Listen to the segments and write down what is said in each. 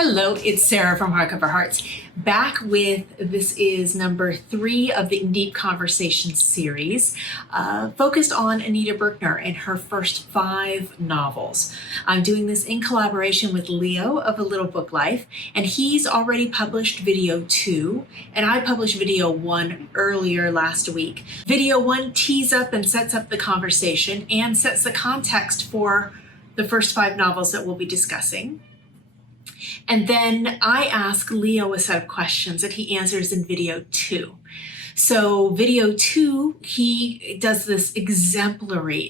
Hello, it's Sarah from Hardcover Hearts, back with, this is number 3 of the In Deep Conversations series, focused on Anita Brookner and her first 5 novels. I'm doing this in collaboration with Leo of A Little Book Life, and he's already published video 2, and I published video 1 earlier last week. Video 1 tees up and sets up the conversation and sets the context for the first 5 novels that we'll be discussing. And then I ask Leo a set of questions that he answers in video 2. So video 2, he does this exemplary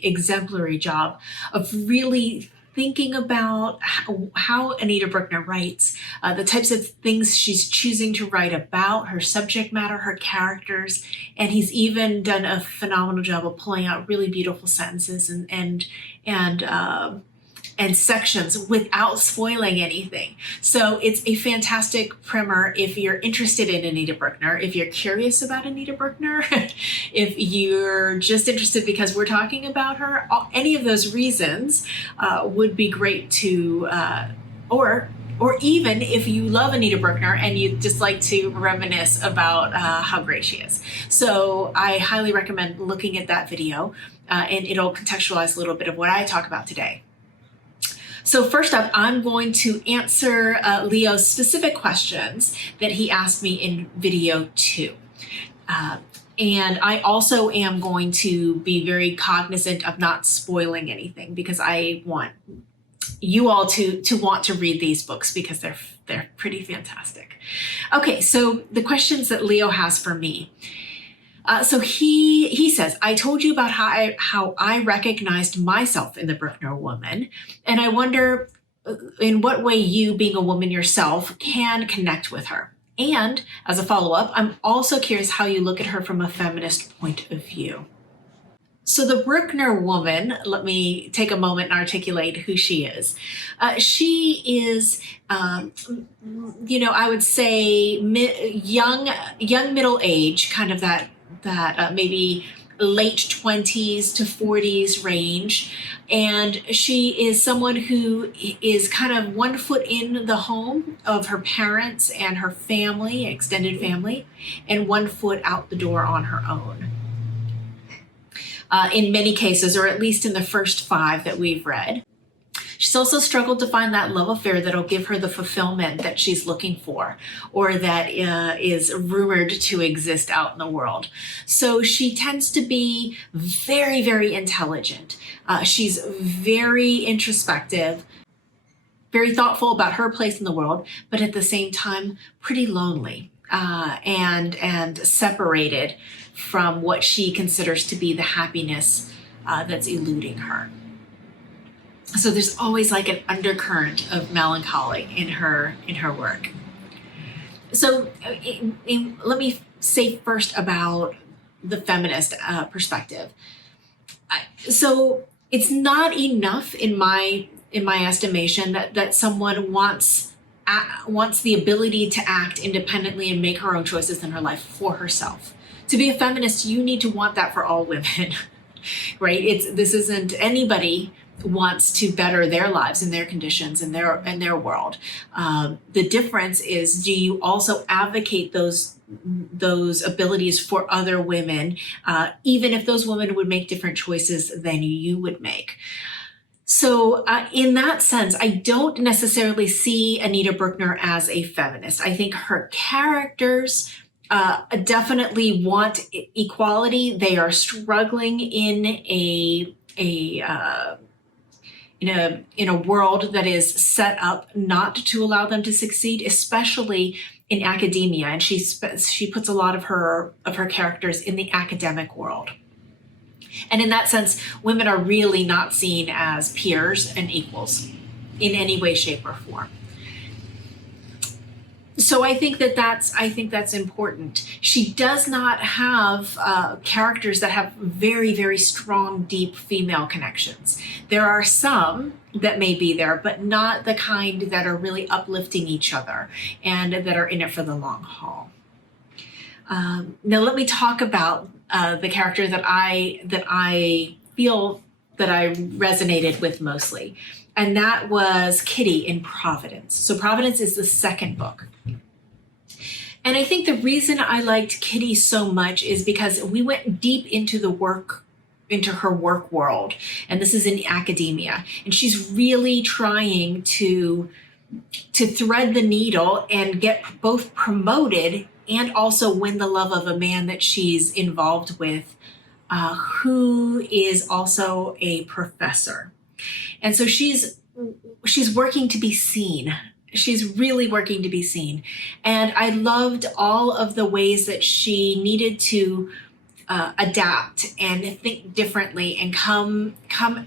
job of really thinking about how Anita Brookner writes, the types of things she's choosing to write about, her subject matter, her characters, and he's even done a phenomenal job of pulling out really beautiful sentences and sections without spoiling anything. So it's a fantastic primer if you're interested in Anita Brookner, if you're curious about Anita Brookner, if you're just interested because we're talking about her, any of those reasons would be great to, or even if you love Anita Brookner and you'd just like to reminisce about how great she is. So I highly recommend looking at that video and it'll contextualize a little bit of what I talk about today. So first up, I'm going to answer Leo's specific questions that he asked me in video 2. And I also am going to be very cognizant of not spoiling anything because I want you all to want to read these books because they're pretty fantastic. Okay, so the questions that Leo has for me. So he says, I told you about how I recognized myself in the Brookner woman, and I wonder in what way you, being a woman yourself, can connect with her. And as a follow-up, I'm also curious how you look at her from a feminist point of view. So the Brookner woman, let me take a moment and articulate who she is. She is, I would say young middle age, kind of that maybe late 20s to 40s range. And she is someone who is kind of one foot in the home of her parents and her family, extended family, and one foot out the door on her own. In many cases, or at least in the first 5 that we've read. She's also struggled to find that love affair that'll give her the fulfillment that she's looking for, or that is rumored to exist out in the world. So she tends to be very, very intelligent. She's very introspective, very thoughtful about her place in the world, but at the same time, pretty lonely and separated from what she considers to be the happiness that's eluding her. So there's always like an undercurrent of melancholy in her work. So let me say first about the feminist perspective. So it's not enough in my estimation that someone wants the ability to act independently and make her own choices in her life for herself. To be a feminist, you need to want that for all women, right? This isn't anybody wants to better their lives and their conditions and their world. The difference is, do you also advocate those abilities for other women, even if those women would make different choices than you would make? So in that sense, I don't necessarily see Anita Brookner as a feminist. I think her characters definitely want equality. They are struggling in a world that is set up not to allow them to succeed, especially in academia. And she puts a lot of her characters in the academic world. And in that sense, women are really not seen as peers and equals in any way, shape, or form. So I think that's important. She does not have characters that have very, very strong, deep female connections. There are some that may be there, but not the kind that are really uplifting each other and that are in it for the long haul. Now let me talk about the character that I feel resonated with mostly. And that was Kitty in Providence. So Providence is the second book. And I think the reason I liked Kitty so much is because we went deep into her work world. And this is in academia. And she's really trying to thread the needle and get both promoted and also win the love of a man that she's involved with, who is also a professor. And so she's working to be seen. She's really working to be seen. And I loved all of the ways that she needed to adapt and think differently and come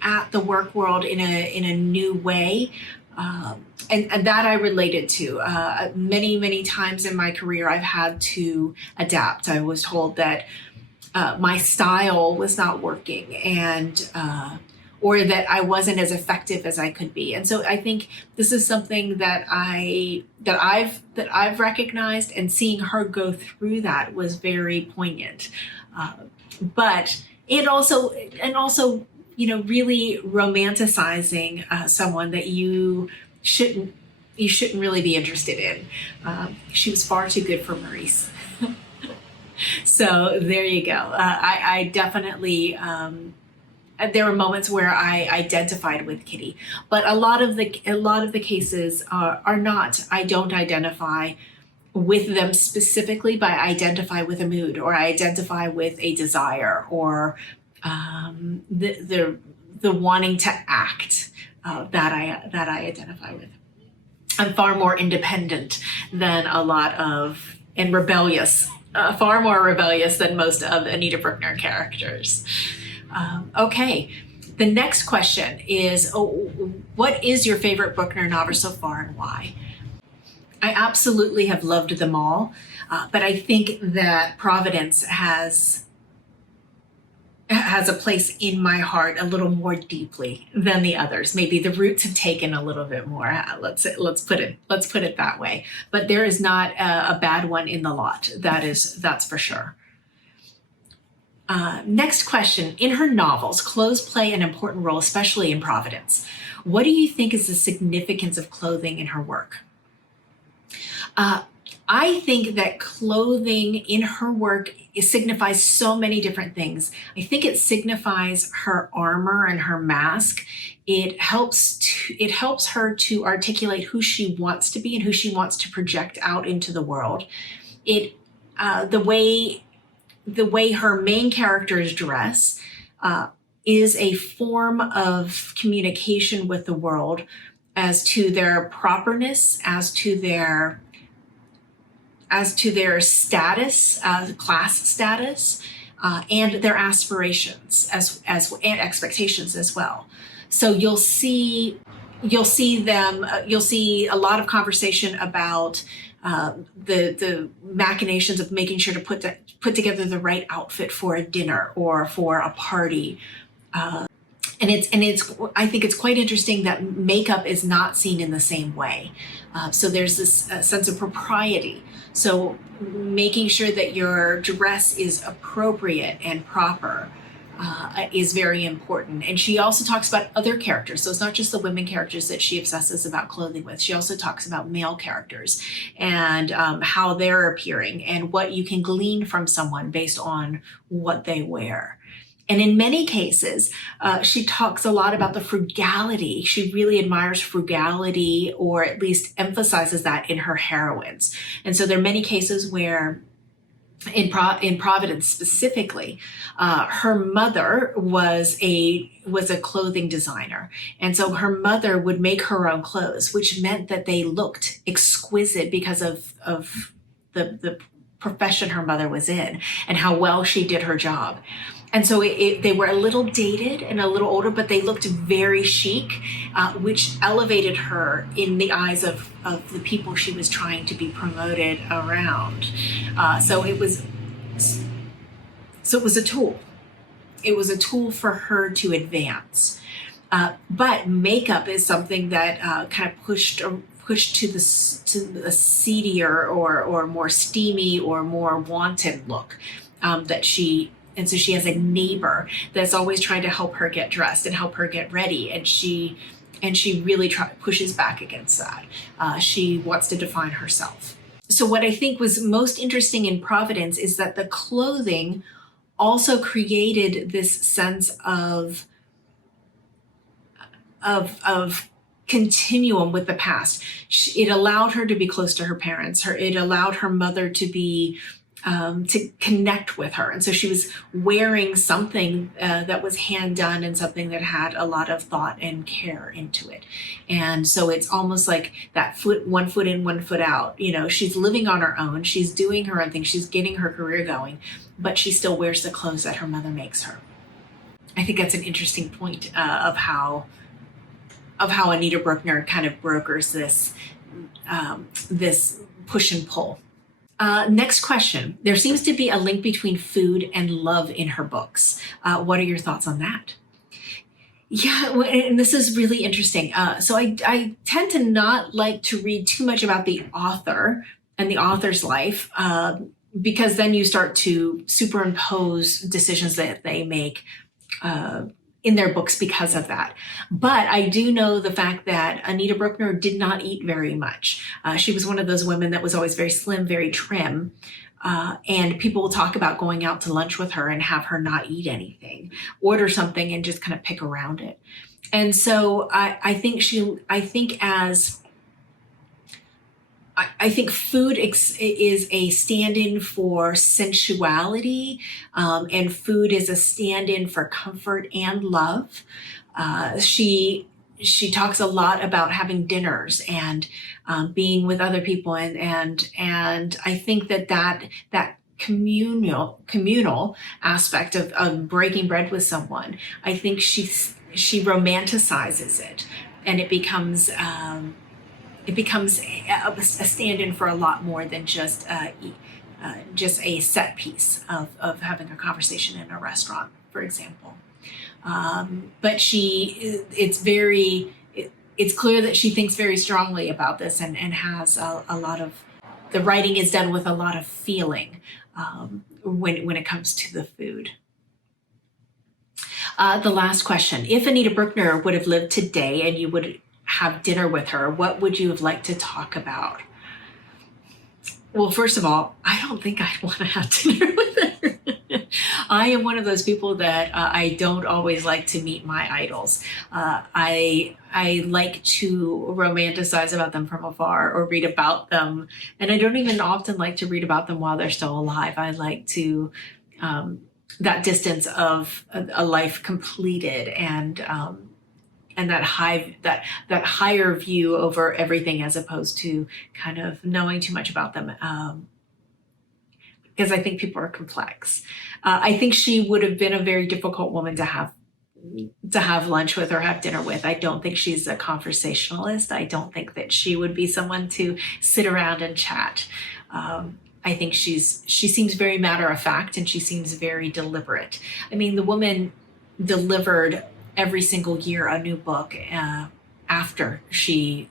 at the work world in a new way. And that I related to. Many times in my career, I've had to adapt. I was told that my style was not working, and or that I wasn't as effective as I could be. And so I think this is something that I've recognized, and seeing her go through that was very poignant. But also really romanticizing someone that you shouldn't really be interested in. She was far too good for Maurice. So there you go. I definitely, there were moments where I identified with Kitty, but a lot of the cases are not. I don't identify with them specifically, but I identify with a mood, or I identify with a desire, or the wanting to act that I identify with. I'm far more independent than and rebellious, far more rebellious than most of Anita Brookner characters. Okay, the next question is, what is your favorite Brookner novel so far, and why? I absolutely have loved them all, but I think that Providence has a place in my heart a little more deeply than the others. Maybe the roots have taken a little bit more. Let's put it that way. But there is not a bad one in the lot. That's for sure. Next question. In her novels, clothes play an important role, especially in Providence. What do you think is the significance of clothing in her work? I think that clothing in her work signifies so many different things. I think it signifies her armor and her mask. It helps her to articulate who she wants to be and who she wants to project out into the world. The way her main characters dress is a form of communication with the world as to their properness, as to their status, class status, and their aspirations and expectations as well. So you'll see a lot of conversation about the machinations of making sure to put together the right outfit for a dinner or for a party. And I think it's quite interesting that makeup is not seen in the same way. So there's this sense of propriety. So making sure that your dress is appropriate and proper is very important. And she also talks about other characters. So it's not just the women characters that she obsesses about clothing with. She also talks about male characters and how they're appearing and what you can glean from someone based on what they wear. And in many cases, she talks a lot about the frugality. She really admires frugality, or at least emphasizes that in her heroines. And so there are many cases where, in Providence specifically, her mother was a clothing designer. And so her mother would make her own clothes, which meant that they looked exquisite because of the profession her mother was in and how well she did her job. And so they were a little dated and a little older, but they looked very chic, which elevated her in the eyes of the people she was trying to be promoted around. So it was a tool. It was a tool for her to advance. But makeup is something that kind of pushed to the seedier or more steamy or more wanton look that she so she has a neighbor that's always trying to help her get dressed and help her get ready, and she really pushes back against that. She wants to define herself. So what I think was most interesting in Providence is that the clothing also created this sense of continuum with the past. It allowed her to be close to her parents. It allowed her mother to be to connect with her, and so she was wearing something that was hand done and something that had a lot of thought and care into it. And so it's almost like that one foot in, one foot out. You know, she's living on her own. She's doing her own thing. She's getting her career going, but she still wears the clothes that her mother makes her. I think that's an interesting point of how Anita Brookner kind of brokers this push and pull. Next question. There seems to be a link between food and love in her books. What are your thoughts on that? Yeah, and this is really interesting. So I tend to not like to read too much about the author and the author's life, because then you start to superimpose decisions that they make in their books because of that. But I do know the fact that Anita Brookner did not eat very much. She was one of those women that was always very slim, very trim. And people will talk about going out to lunch with her and have her not eat anything, order something and just kind of pick around it. And so I think food is a stand-in for sensuality, and food is a stand-in for comfort and love. She talks a lot about having dinners and being with other people, and I think that communal aspect of breaking bread with someone, I think she romanticizes it, and it becomes a stand-in for a lot more than just a set piece of having a conversation in a restaurant, for example. But it's clear that she thinks very strongly about this and has a lot of, the writing is done with a lot of feeling when it comes to the food. The last question. If Anita Brookner would have lived today and you would have dinner with her, what would you have liked to talk about? Well, first of all, I don't think I'd want to have dinner with her. I am one of those people that I don't always like to meet my idols. I like to romanticize about them from afar or read about them. And I don't even often like to read about them while they're still alive. I like to, that distance of a life completed and that higher view over everything, as opposed to kind of knowing too much about them, because I think people are complex. I think she would have been a very difficult woman to have lunch with or have dinner with. I don't think she's a conversationalist. I don't think that she would be someone to sit around and chat. I think she seems very matter of fact, and she seems very deliberate. I mean, the woman delivered every single year a new book after she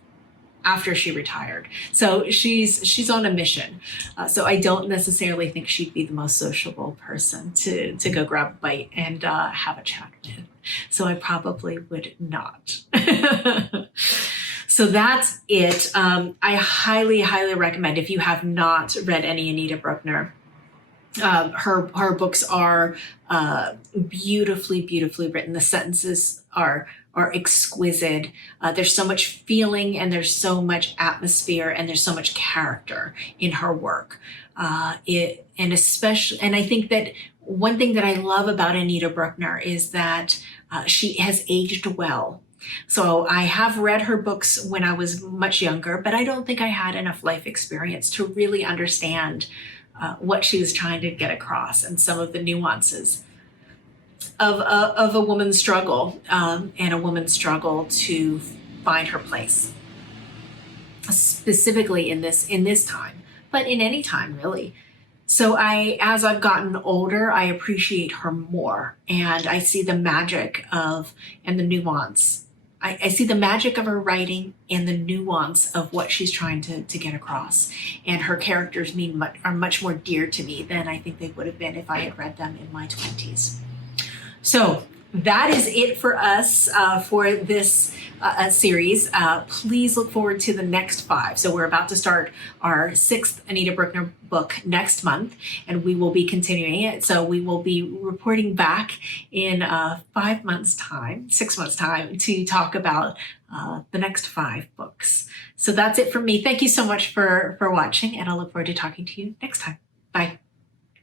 retired. So she's on a mission. So I don't necessarily think she'd be the most sociable person to go grab a bite and have a chat with. So I probably would not. So that's it. I highly, highly recommend, if you have not read any Anita Brookner, her books are beautifully written. The sentences are exquisite. There's so much feeling, and there's so much atmosphere, and there's so much character in her work. And I think that one thing that I love about Anita Brookner is that she has aged well. So I have read her books when I was much younger, but I don't think I had enough life experience to really understand what she was trying to get across, and some of the nuances of a woman's struggle, and a woman's struggle to find her place, specifically in this time, but in any time really. So as I've gotten older, I appreciate her more, and I see the magic and the nuance I see the magic of her writing and the nuance of what she's trying to get across. And her characters are much more dear to me than I think they would have been if I had read them in my 20s. So that is it for us for this series. Please look forward to the next 5. So we're about to start our 6th Anita Brookner book next month, and we will be continuing it. So we will be reporting back in 6 months' time, to talk about the next 5 books. So that's it for me. Thank you so much for watching, and I'll look forward to talking to you next time. Bye.